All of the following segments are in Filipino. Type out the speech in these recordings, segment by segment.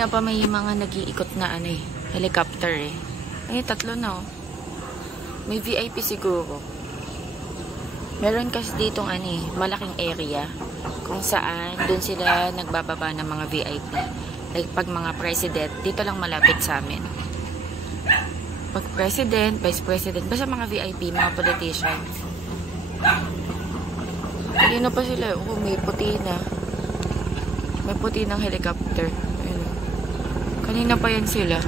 Kanina pa may mga nag-iikot na ano eh, helicopter eh. Ay, tatlo na oh. May VIP siguro. Meron kasi ditong ano eh, malaking area kung saan doon sila nagbababa ng mga VIP. Like pag mga president, dito lang malapit sa amin. Pag president, vice president, basta mga VIP, mga politicians. Kanina pa sila, oh, may puti na. May puti ng helicopter. Ayun. Kanina pa yan sila.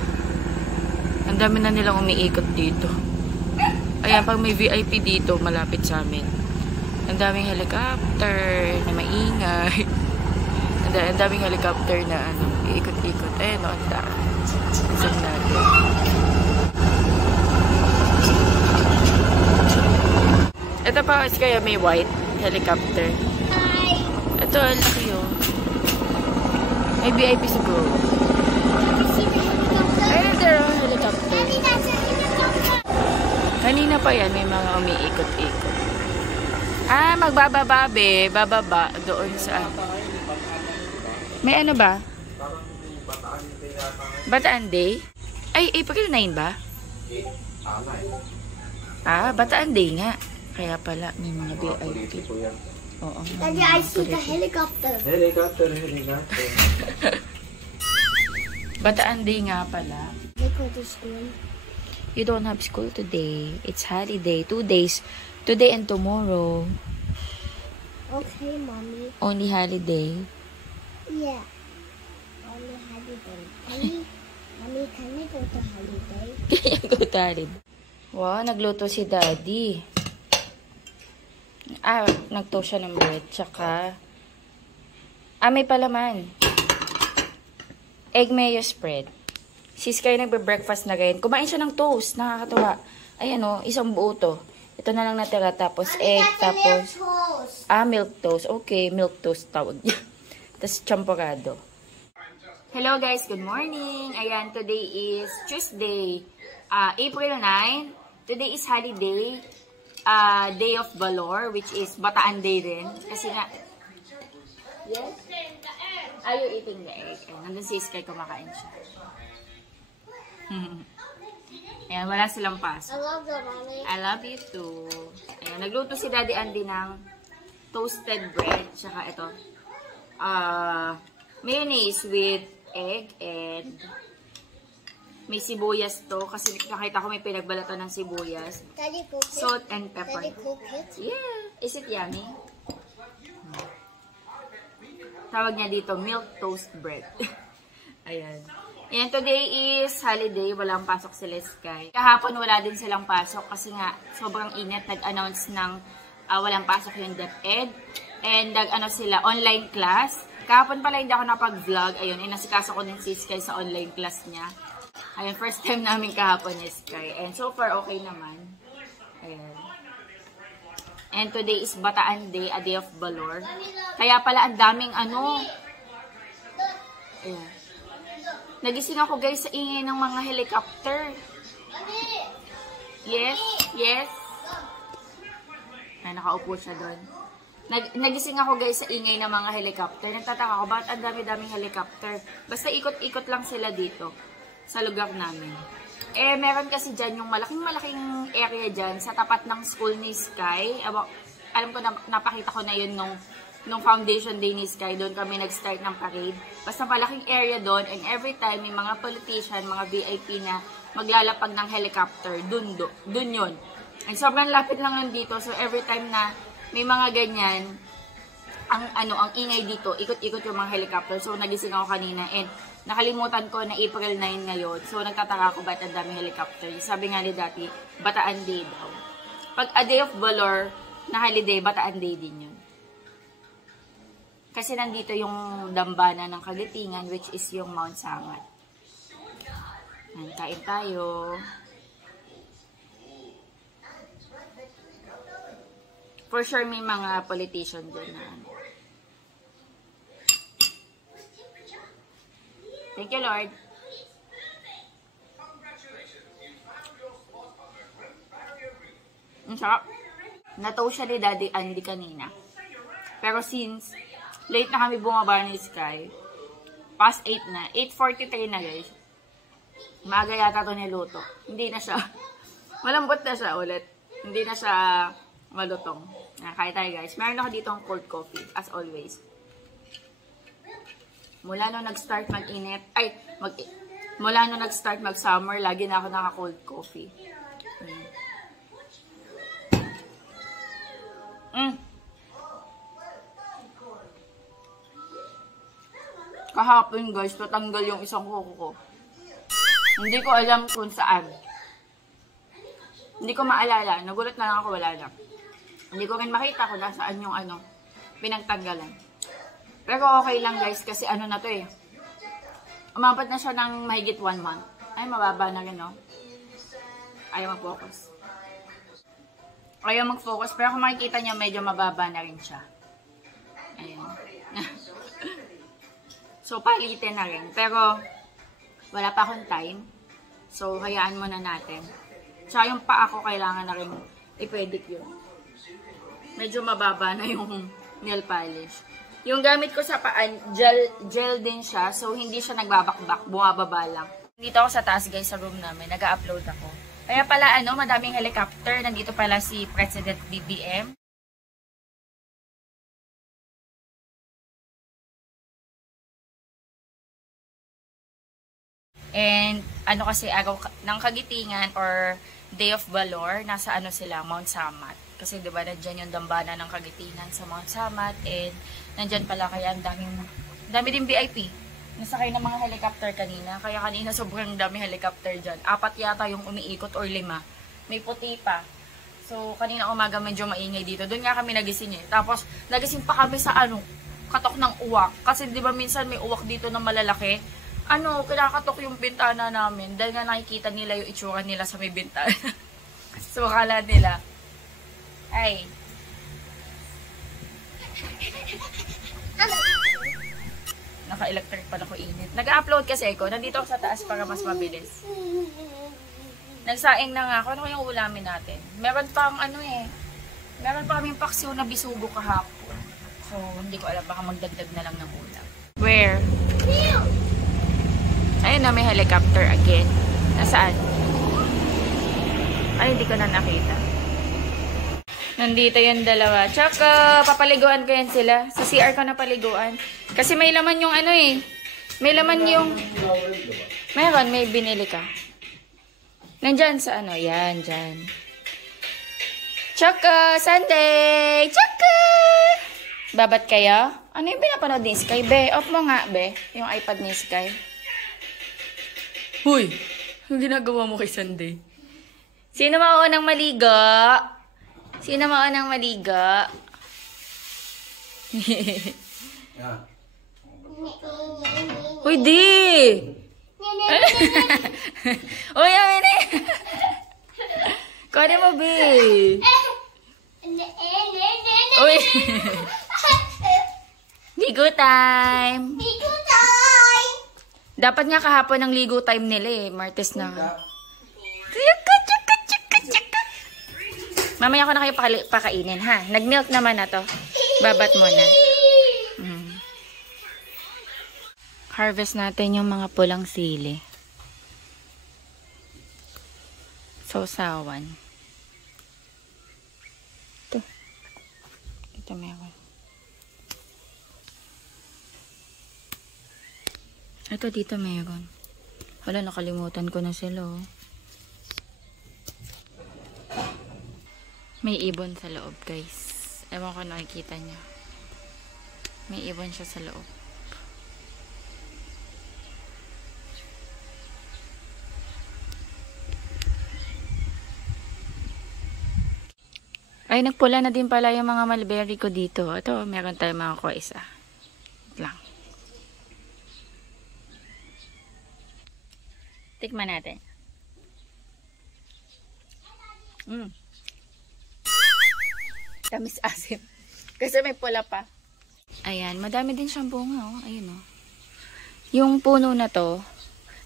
Ang dami na nilang umiikot dito. Ayan, pag may VIP dito, malapit sa amin. Ang daming helicopter na maingay. Ang daming helicopter na ano, iikot-ikot. Ayan, ang daan. Zoom natin. Ito pa, kaya may white helicopter. Ito, ang laki yun. May VIP siguro. Ayun, there are helicopter. Kanina pa yan, may mga umiikot-ikot. Ah, magbababa, be. Bababa doon sa... May ano ba? Bataan Day? Ay, April 9 ba? Ah, Bataan Day nga. Kaya pala, may mga VIP. Oo. Daddy, I see the helicopter. Helicopter. Bataan Day nga pala. They go to school. You don't have school today. It's holiday. 2 days. Today and tomorrow. Okay, mommy. Only holiday. Yeah. Only holiday. Mommy, can we go to holiday? Kaya go to holiday. Wow, nagluto si Daddy. Ah, nag-toast siya ng bread. Tsaka, may palaman. Egg mayo spread. Si Sky nagbe-breakfast na ganyan. Kumain siya ng toast. Nakakatuwa. Ayan o, isang buo to. Ito na lang natira. Tapos egg. Tapos, milk toast. Okay, milk toast tawag niya. Tapos champorado. Hello guys, good morning. Ayan, today is Tuesday, April 9. Today is holiday. Day of Valor, which is Bataan Day din. Kasi nga, yes? Are you eating the egg? Ayan, nandun si Sky, kumakain siya. Ayan, wala silang pasok. I love you, mommy. I love you too. Ayan, nagluto si Daddy Andy ng toasted bread. Tsaka ito, mayonnaise with egg and may sibuyas to. Kasi nakita ko may pinagbalatan ng sibuyas. Daddy, cook it. Salt and pepper. Daddy, cook it. Yeah. Is it yummy? Tawag niya dito, milk toast bread. Ayan. Ayan, today is holiday. Walang pasok sila Sky. Kahapon wala din silang pasok kasi nga sobrang init. Nag-announce ng walang pasok yung DepEd. And nag-ano sila, online class. Kahapon pala hindi ako napag-vlog. Ayun, inasikaso ko din si Sky sa online class niya. Ayun, first time namin kahapon ni Sky. And so far, okay naman. Ayan. And today is Bataan Day, a day of Valor. Kaya pala ang daming ano. Ayan. Nagising ako guys sa ingay ng mga helicopter. Yes, yes. Ay, nakaupo siya doon. Nagising ako guys sa ingay ng mga helicopter. Nagtataka ko, bakit ang dami-daming helicopter? Basta ikot-ikot lang sila dito sa lugar namin. Eh, meron kasi dyan yung malaking-malaking area dyan sa tapat ng school ni Sky. Alam ko, napakita ko na yun nung foundation day ni Sky. Doon kami nag-start ng parade. Basta malaking area doon and every time may mga politician, mga VIP na maglalapag ng helicopter. Doon yun. And sobrang lapit lang nun dito. So, every time na may mga ganyan, ang ingay dito, ikot-ikot yung mga helicopter. So, nagising ako kanina and nakalimutan ko na April 9 ngayon. So, nagtataka ako ba't ang daming helicopter. Sabi nga ni dati, Bataan Day daw. Pag a day of Valor na holiday, Bataan Day din yun. Kasi nandito yung dambana ng Kagitingan, which is yung Mount Sangat. Kain tayo. For sure, may mga politician dyan na ano. Thank you, Lord. Ang sarap. Natow siya ni Daddy Andy kanina. Pero since late na kami bumaba ni Sky, Past 8 na. 8:43 na, guys. Maaga yata ito niluto. Hindi na siya. Malambot na siya ulit. Hindi na siya malutong. Kaya tayo, guys. Meron ako dito ang cold coffee. As always. Mula nung nag-start mag-init. Mula nung nag-start mag-summer, lagi na ako naka-cold coffee. Kahapon, guys, natanggal yung isang kuko ko. Hindi ko alam kung saan. Hindi ko maalala. Nagulat na lang ako, wala lang. Hindi ko rin makita kung nasaan yung pinagtanggalan. Pero okay lang, guys, kasi ano na to eh. Umabot na siya ng mahigit 1 month. Ay, mababa na rin, no? Ayaw mag-focus. Ayaw mag-focus, pero kung makikita niya, medyo mababa na rin siya. Ayun. So, palitin na rin. Pero, wala pa akong time. So, hayaan muna natin. Tsaka yung paa ko, kailangan na rin i-pedicure. Medyo mababa na yung nail polish. Yung gamit ko sa paan, gel din siya. So, hindi siya nagbabakbak. Bumababa lang. Dito ako sa taas, guys, sa room namin. Nag-upload ako. Kaya pala, madaming helicopter. Nandito pala si President BBM. And, kasi, araw ng Kagitingan or Day of Valor, nasa sila, Mount Samat. Kasi, diba, nandyan yung dambana ng Kagitingan sa Mount Samat. And, nandyan pala kaya ang dami din VIP. Nasakay ng mga helicopter kanina. Kaya kanina sobrang dami helicopter dyan. 4 yata yung umiikot or 5. May puti pa. So, kanina umaga medyo maingay dito. Doon nga kami nagising eh. Tapos, nagising pa kami sa katok ng uwak. Kasi, diba, minsan may uwak dito na malalaki. Kinakatok yung bintana namin. Dahil nga nakikita nila yung itsura nila sa may bintana. So, akala nila, ay, naka-electric pa na ko init. Nag-upload kasi ako. Nandito ako sa taas para mas mabilis. Nagsaing na nga ako. Ano yung ulamin natin? Meron pang meron pa kaming paksiw na bisugo kahapon. So, hindi ko alam. Baka magdagdag na lang ng ulam. Where? Ayun na, may helicopter again. Nasaan? Ay, hindi ko na nakita. Nandito yung dalawa. Tsaka, papaliguan ko yan sila. Sa CR ko na paliguan. Kasi may laman yung May laman yung... Meron, may binili ka. Nandyan sa Yan, dyan. Tsaka, Sunday! Tsaka! Babat kayo? Ano yung pinapanood ni Sky? Be, off mo nga, be. Yung iPad ni Sky. Huy! Ang ginagawa mo kay Sunday? Sino maunang maligo? Sino maunang maligo? Uy, di! Uy, amin eh! Kaya mo, be! Uy! Ligo time! Ligo time! Dapat nga kahapon ang ligo time nila eh. Martes na. Mamaya ko na kayo pakainin, ha? Nag-milk naman na to. Babat mo na. Harvest natin yung mga pulang sili. Sausawan. Ito. Ito meron. Ito dito meron. Wala, nakalimutan ko na sila, oh. May ibon sa loob, guys. Ewan ko nakikita niya. May ibon siya sa loob. Ay, nagpula na din pala yung mga mulberry ko dito. Ito, meron tayong mga kuha isa. Lang. Tikman natin. Tamis asim. Kasi may pula pa. Ayan, madami din siyang bunga, oh. Ayun, oh. Yung puno na to,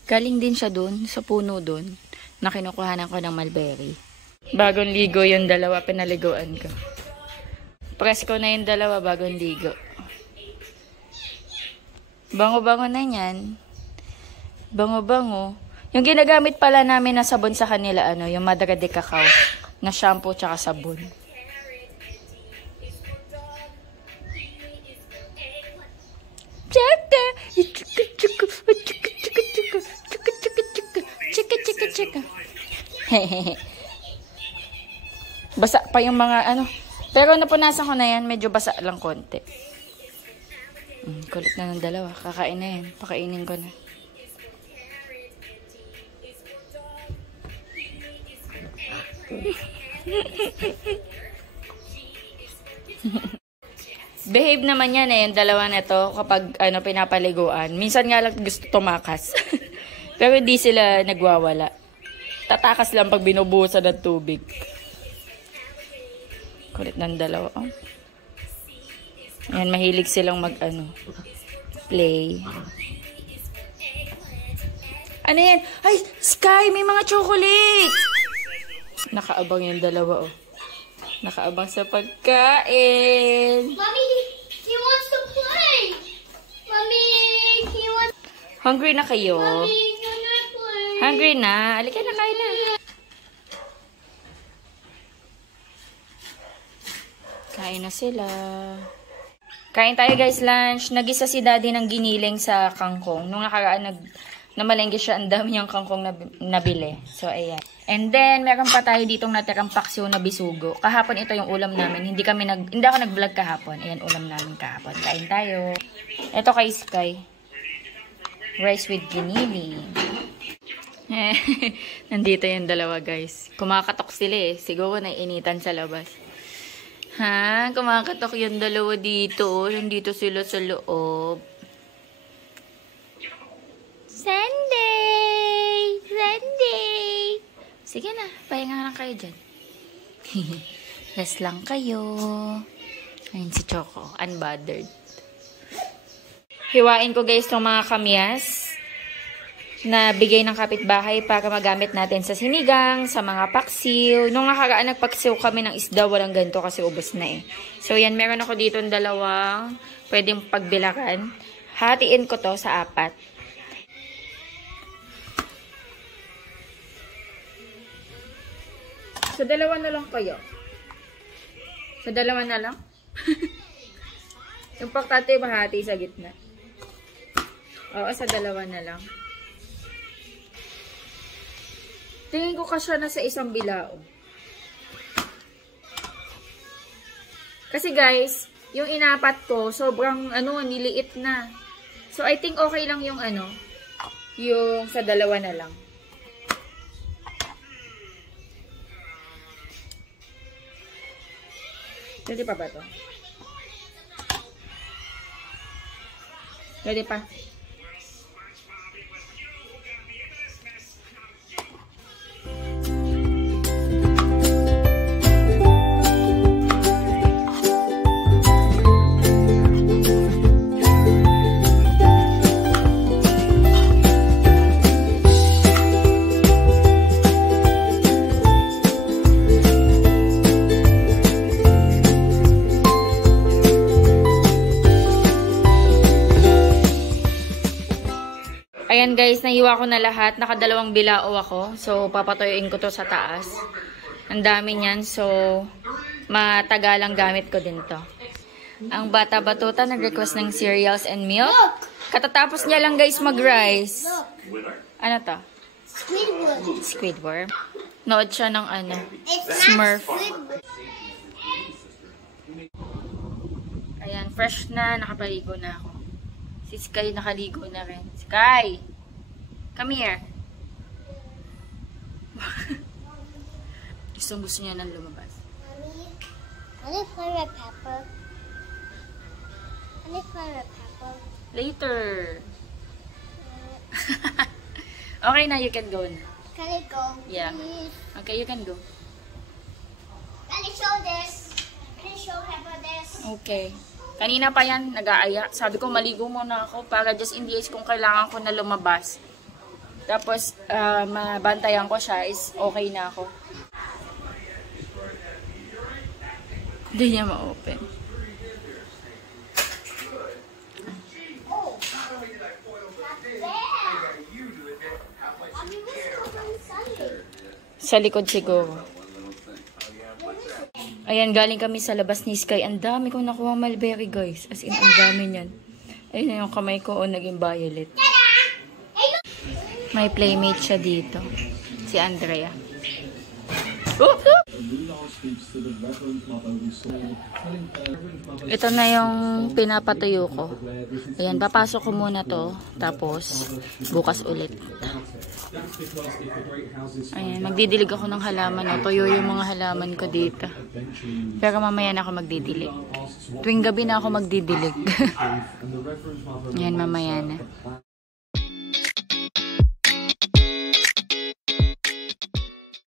galing din siya dun, sa puno dun, na kinukuhanan ko ng mulberry. Bagong ligo yung dalawa, pinaliguan ko. Presko na yung dalawa, bagong ligo. Bango-bango na yan. Bango-bango. Yung ginagamit pala namin na sabon sa kanila, yung Madre de Cacao. Na shampoo tsaka sabon. Chaka! Chaka! Hehehe. Basa pa yung mga Pero napunasan ko na yan. Medyo basa lang konti. Kulit na ng dalawa. Kakain na yan. Pakainin ko na. Behave naman yan yung dalawa na to kapag pinapaliguan. Minsan nga lang gusto tumakas. Pero hindi sila nagwawala. Tatakas lang pag binubuhusan ng tubig. Kulit ng dalawa. Ayan, mahilig silang play. Ano yan? Ay, Sky, may mga chocolate! Nakaabang yung dalawa, Nakaabang sa pagkain. Mommy, he wants to play. Mommy, he wants. Hungry na kayo? Mommy, can I play? Hungry na? Halika na, kain na. Kain na sila. Kain tayo guys, lunch. Nagisa si daddy ng giniling sa kangkong. Nung nakaraan namalengke siya, ang dami niyang kangkong nabili. So, ayan. And then, meron pa tayo ditong natirang paksiw na bisugo. Kahapon ito yung ulam namin. Hindi ako nag-vlog kahapon. Ayan, ulam namin kahapon. Kain tayo. Ito kay Sky. Rice with giniling. Nandito yung dalawa guys. Kumakatok sila Siguro naiinitan sa labas. Ha? Kumakatok yung dalawa dito. Nandito sila sa loob. Sunday! Sunday! Sige na, pahinga lang kayo dyan. Rest lang kayo. Ayun si Choco, unbothered. Hiwain ko guys itong mga kamyas na bigay ng kapitbahay para magamit natin sa sinigang, sa mga paksiw. Nung nakaraan nagpaksiw kami ng isda, walang ganito kasi ubos na So yan, meron ako dito ng dalawang pwedeng pagbilakan. Hatiin ko to sa 4. Sa dalawa na lang kayo. Sa dalawa na lang? Yung paktate bahati sa gitna. Oo, sa dalawa na lang. Tingin ko kasya na sa isang bilao. Kasi guys, yung inapat ko, sobrang niliit na. So, I think okay lang yung yung sa dalawa na lang. Pwede pa ba to? Pwede pa. Ayan guys, nahiwa ko na lahat. Nakadalawang bilao ako. So, papatuyuin ko to sa taas. Ang dami niyan. So, matagalang gamit ko din to. Ang bata batuta nag-request ng cereals and milk. Katatapos niya lang guys mag-rice. Ano to? Squidward. Squidward. Nood siya ng Smurf. Ayan, fresh na. Nakapaligo na ako. Si Sky nakaligo na rin. Sky! Come here. Gusto niya nang lumabas. Mommy, ano for a pepper? Ano for a pepper? Later. Okay na, you can go na. Can I go? Yeah. Please? Okay, you can go. Can I show this? Can I show Pepper this? Okay. Kanina pa yan, nag-aaya. Sabi ko, maligo muna ako para just in case kung kailangan ko na lumabas. Tapos, mabantayan ko siya is okay na ako. Hindi niya ma-open. Sa likod siguro. Ayan, galing kami sa labas ni Sky. Ang dami kong nakuha mulberry, guys. As in, ang dami niyan. Ayun yung kamay ko, naging violet. May playmate siya dito. Si Andrea. Ito na yung pinapatuyo ko. Ayan, papasok ko muna to. Tapos, bukas ulit. Ayan, magdidilig ako ng halaman. O, tuyo yung mga halaman ko dito. Pero mamaya na ako magdidilig. Tuwing gabi na ako magdidilig. Ayan, mamaya na.